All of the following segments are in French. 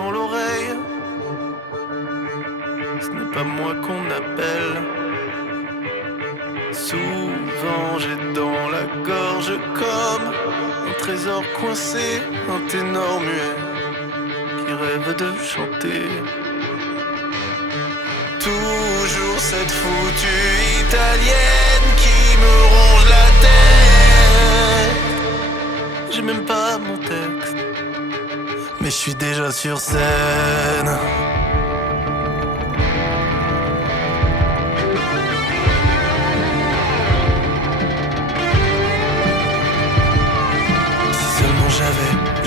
dans l'oreille. Ce n'est pas moi qu'on appelle. Souvent j'ai dans la gorge comme un trésor coincé, un ténor muet qui rêve de chanter. Toujours cette foutue italienne qui me ronge la tête. J'ai même pas mon texte, mais je suis déjà sur scène. Si seulement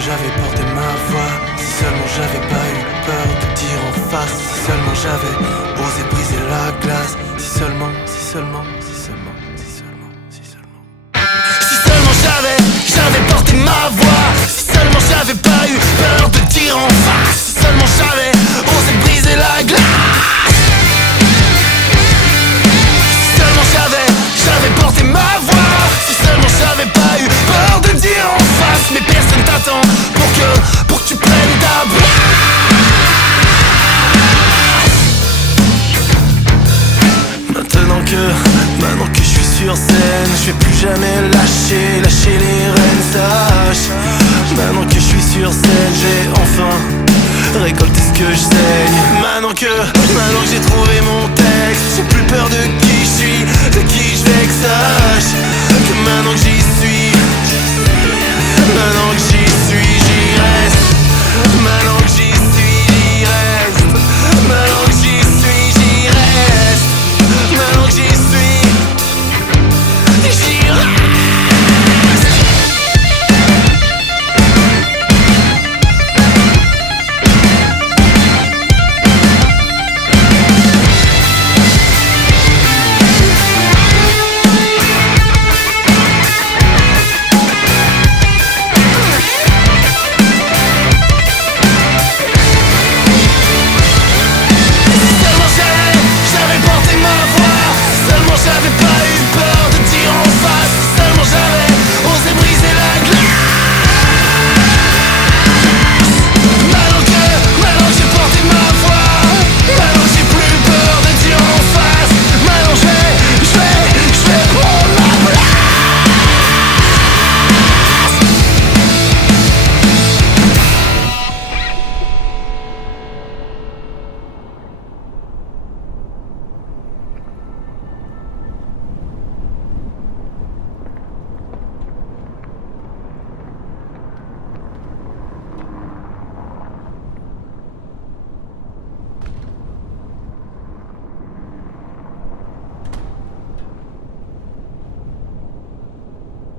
j'avais porté ma voix. Si seulement j'avais pas eu peur de dire en face. Si seulement j'avais osé briser la glace. Si seulement, si seulement, si seulement, si seulement, si seulement. Si seulement j'avais porté ma voix. Si seulement j'avais pas eu peur de dire en face. Si seulement j'avais osé briser la glace. Si seulement j'avais porté ma voix. Si seulement j'avais pas eu peur de dire en face. Mais personne t'attend pour que tu prennes ta place. Maintenant que je suis sur scène, je vais plus jamais lâcher les rênes, sache. Maintenant que je suis sur scène, j'ai enfin récolté ce que je saigne. Maintenant que